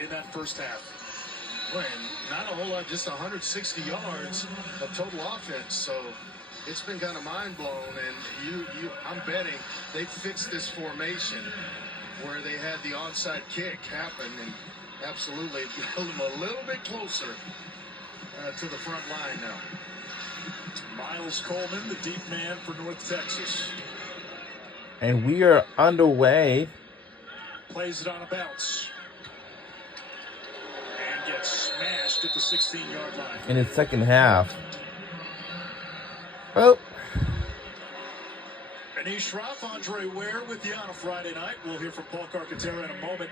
in that first half. Well, and not a whole lot, just 160 yards of total offense. So it's been kind of mind blown. And I'm betting they fixed this formation where they had the onside kick happen and absolutely held them a little bit closer to the front line now. Miles Coleman, the deep man for North Texas. And we are underway. Plays it on a bounce. And gets smashed at the 16-yard line. In the second half. Oh. Anish Shroff, Andre Ware with you on a Friday night. We'll hear from Paul Carcaterra in a moment.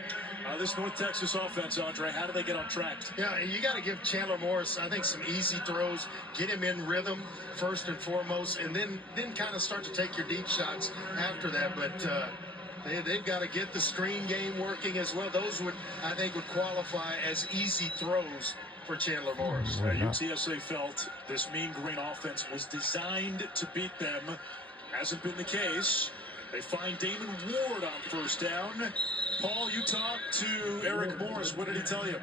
This North Texas offense, Andre, how do they get on track? Yeah, you got to give Chandler Morris, I think, some easy throws, get him in rhythm first and foremost, and then kind of start to take your deep shots after that. But they've got to get the screen game working as well. Those I think, would qualify as easy throws for Chandler Morris. UTSA felt this Mean Green offense was designed to beat them. Hasn't been the case. They find Damon Ward on first down. Paul, you talked to Eric Morris. What did he tell you?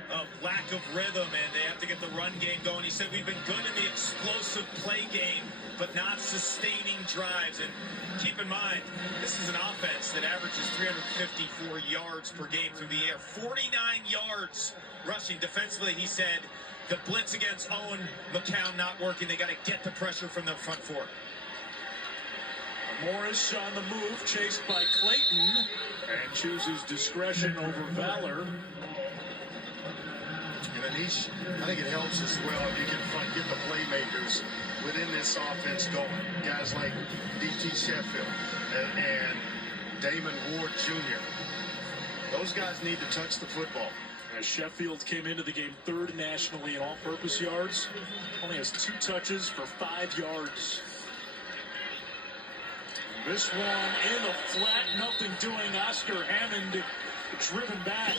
Lack of rhythm, and they have to get the run game going. He said, we've been good in the explosive play game, but not sustaining drives. And keep in mind, this is an offense that averages 354 yards per game through the air. 49 yards rushing defensively. He said the blitz against Owen McCown not working. They got to get the pressure from the front four. Morris on the move, chased by Clayton, and chooses discretion over valor. And Anish, I think it helps as well if you can get the playmakers within this offense going. Guys like D.T. Sheffield and Damon Ward Jr. Those guys need to touch the football. As Sheffield came into the game third nationally in all-purpose yards, only has 2 touches for 5 yards. This one in the flat, nothing doing. Oscar Hammond driven back.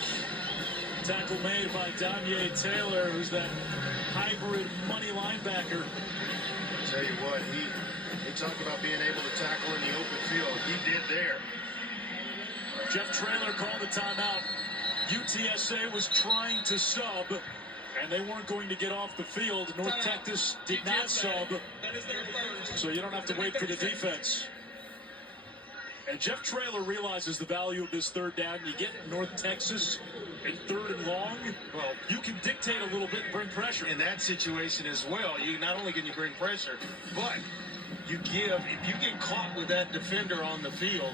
Tackle made by Danye Taylor, who's that hybrid money linebacker. I'll tell you what, he talked about being able to tackle in the open field. He did there. Jeff Traylor called the timeout. UTSA was trying to sub, and they weren't going to get off the field. North Texas did not sub, so you don't have to wait for the defense. And Jeff Traylor realizes the value of this third down. You get North Texas in third and long, well, you can dictate a little bit and bring pressure. In that situation as well, you not only can you bring pressure, but you give, if you get caught with that defender on the field,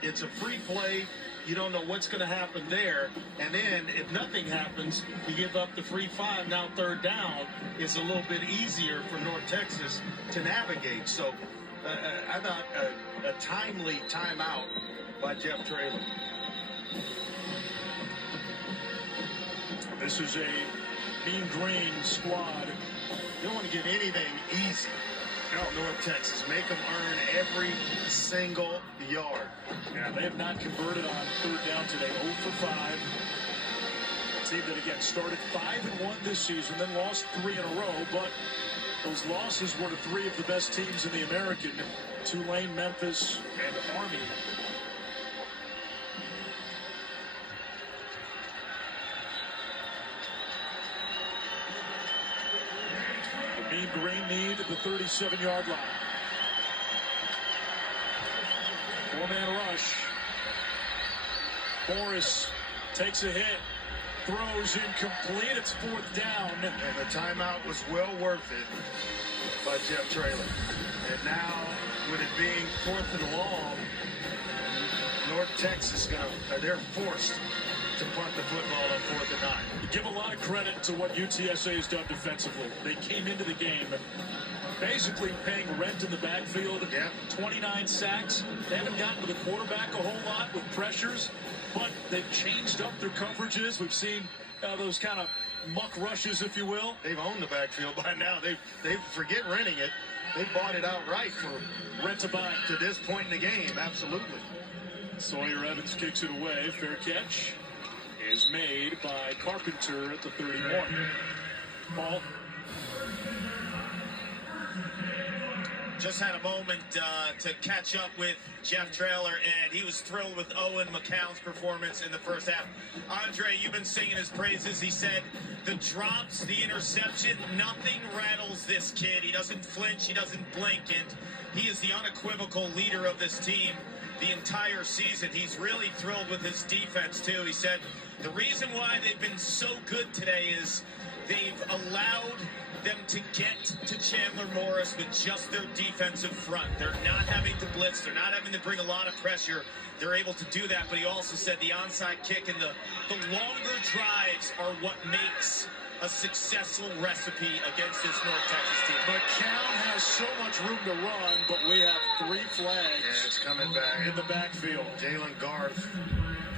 it's a free play. You don't know what's going to happen there. And then if nothing happens, you give up the free 5. Now third down is a little bit easier for North Texas to navigate. So I thought a timely timeout by Jeff Traylor. This is a Mean Green squad. You don't want to give anything easy. No, North Texas. Make them earn every single yard. Yeah, they have not converted on third down today. 0 for 5. A team that, again, started 5-1 this season, then lost 3 in a row, but those losses were to 3 of the best teams in the American, Tulane, Memphis, and Army. The Mean Green need the 37-yard line. 4-man rush. Morris takes a hit. Throws incomplete. It's 4th down. And the timeout was well worth it by Jeff Traylor. And now, with it being 4th and long, North Texas they're forced to punt the football on 4th and 9. Give a lot of credit to what UTSA has done defensively. They came into the game basically paying rent in the backfield. Yeah. 29 sacks. They haven't gotten to the quarterback a whole lot with pressures, but they've changed up their coverages. We've seen those kind of muck rushes, if you will. They've owned the backfield by now. They forget renting it. They bought it outright for rent to buy to this point in the game. Absolutely. Sawyer Evans kicks it away. Fair catch is made by Carpenter at the 31. Paul. Just had a moment to catch up with Jeff Traylor, and he was thrilled with Owen McCown's performance in the first half. Andre, you've been singing his praises. He said the drops, the interception, nothing rattles this kid. He doesn't flinch, he doesn't blink, and he is the unequivocal leader of this team the entire season. He's really thrilled with his defense, too. He said the reason why they've been so good today is they've allowed them to get to Chandler Morris with just their defensive front. They're not having to blitz. They're not having to bring a lot of pressure. They're able to do that, but he also said the onside kick and the longer drives are what makes a successful recipe against this North Texas team. McCown has so much room to run, but we have 3 flags. Yeah, it's coming back in the backfield. Jalen Garth,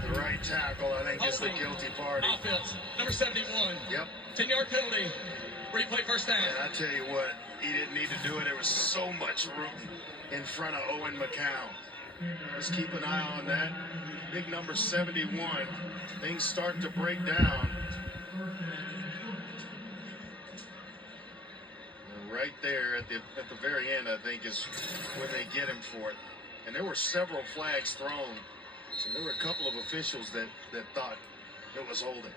the right tackle, I think is the guilty party. Offense, number 71. Yep. 10-yard penalty. Replay first down. And I tell you what, he didn't need to do it. There was so much room in front of Owen McCown. Just keep an eye on that. Big number 71. Things start to break down. And right there at the very end, I think, is when they get him for it. And there were several flags thrown. So there were a couple of officials that thought it was holding.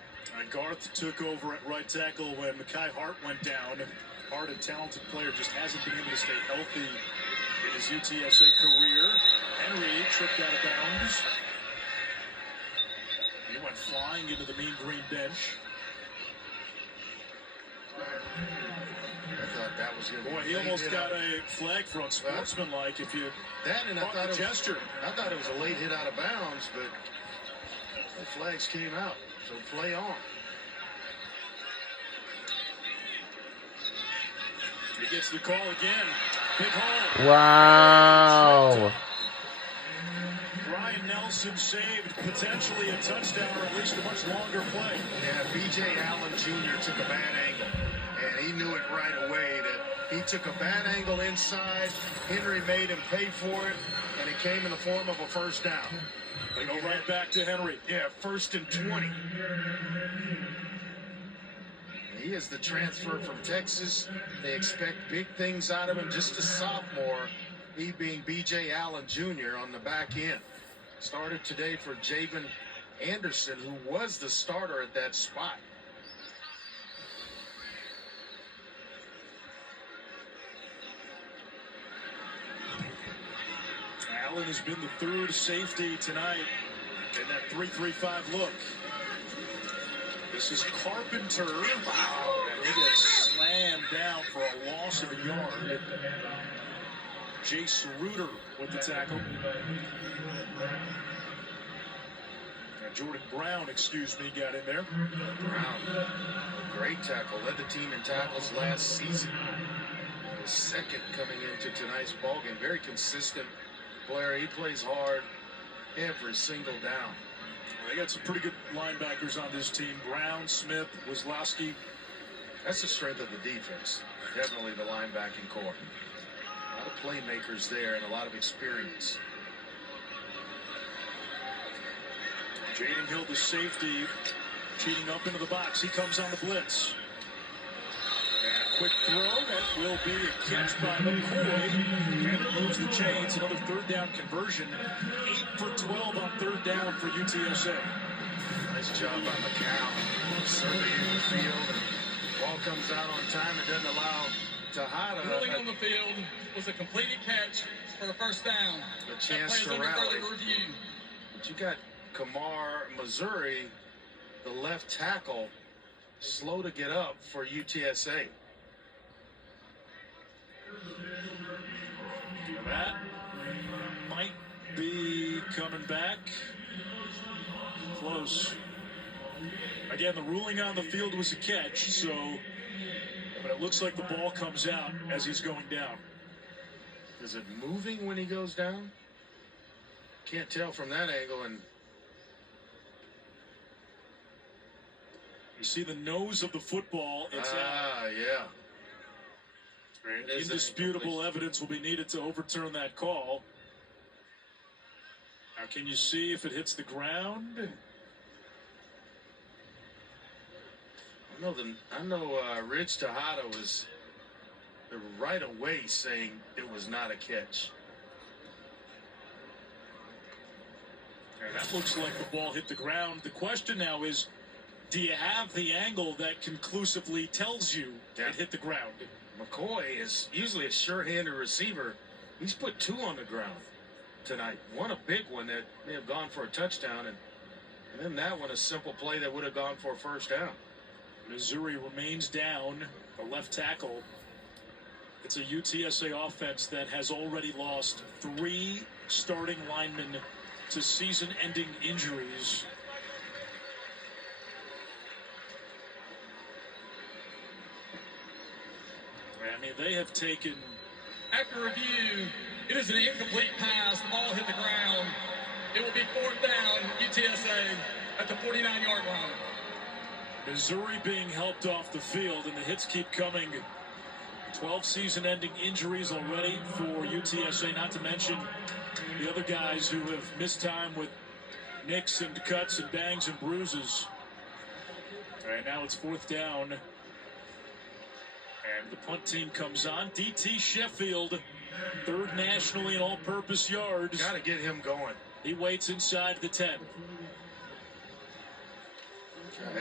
Garth took over at right tackle when Mekhi Hart went down. Hart, a talented player, just hasn't been able to stay healthy in his UTSA career. Henry tripped out of bounds. He went flying into the mean green bench. I thought that was going to be. Boy, he almost got a flag for unsportsmanlike if you that, and I caught the gesture. I thought it was a late hit out of bounds, but the flags came out. So play on. He gets the call again. Big hole. Wow. Ryan Nelson saved potentially a touchdown or at least a much longer play. Yeah, B.J. Allen Jr. took a bad angle, and he knew it right away that he took a bad angle inside. Henry made him pay for it, and it came in the form of a first down. They go right back to Henry. Yeah, 1st and 20. He is the transfer from Texas. They expect big things out of him, just a sophomore. He being B.J. Allen Jr. on the back end. Started today for Javen Anderson, who was the starter at that spot. Allen has been the 3rd safety tonight in that 3-3-5 look. This is Carpenter. Wow. And he gets slammed down for a loss of a yard. Jace Reuter with the tackle. Jordan Brown, got in there. Brown, great tackle. Led the team in tackles last season. The 2nd coming into tonight's ballgame. Very consistent player. He plays hard every single down. They got some pretty good linebackers on this team. Brown, Smith, Wisłowski. That's the strength of the defense. Definitely the linebacking core. A lot of playmakers there and a lot of experience. Jaden Hill, the safety, cheating up into the box. He comes on the blitz. And a quick throw. That will be a catch by McCoy. And it moves the chains. Another 3rd down conversion. 8 for 12 on 3rd down for UTSA. Nice job by McCown. Surveying the field. And ball comes out on time. It doesn't allow Tejada Ruling on the field was a completed catch for a first down. a chance to That plays rally. under further review. But you got Kamar Missouri, the left tackle, slow to get up for UTSA. That might be coming back. Close. Again, the ruling on the field was a catch, so, but it looks like the ball comes out as he's going down. Is it moving when he goes down? Can't tell from that angle. And you see the nose of the football. It's out. yeah. Indisputable evidence will be needed to overturn that call. Now, can you see if it hits the ground? I know Rich Tejada was right away saying it was not a catch. And that looks like the ball hit the ground. The question now is, do you have the angle that conclusively tells you it hit the ground? McCoy is usually a sure-handed receiver. He's put 2 on the ground tonight. One a big one that may have gone for a touchdown, and then that one a simple play that would have gone for a first down. Missouri remains down the left tackle. It's a UTSA offense that has already lost 3 starting linemen to season-ending injuries. I mean, they have taken... After review, it is an incomplete pass. Ball hit the ground. It will be 4th down, UTSA at the 49-yard line. Missouri being helped off the field, and the hits keep coming. 12 season-ending injuries already for UTSA, not to mention the other guys who have missed time with nicks and cuts and bangs and bruises. All right, now it's 4th down. And the punt team comes on. DT Sheffield, 3rd nationally in all-purpose yards. Got to get him going. He waits inside the 10.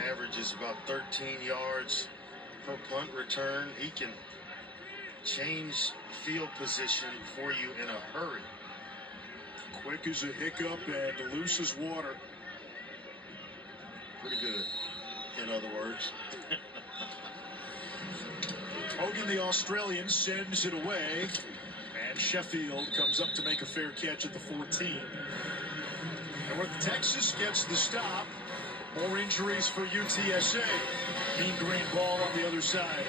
Averages about 13 yards per punt return. He can change field position for you in a hurry. Quick as a hiccup and loose as water. Pretty good, in other words. Hogan, the Australian, sends it away. And Sheffield comes up to make a fair catch at the 14. North Texas gets the stop. More injuries for UTSA. Mean green ball on the other side.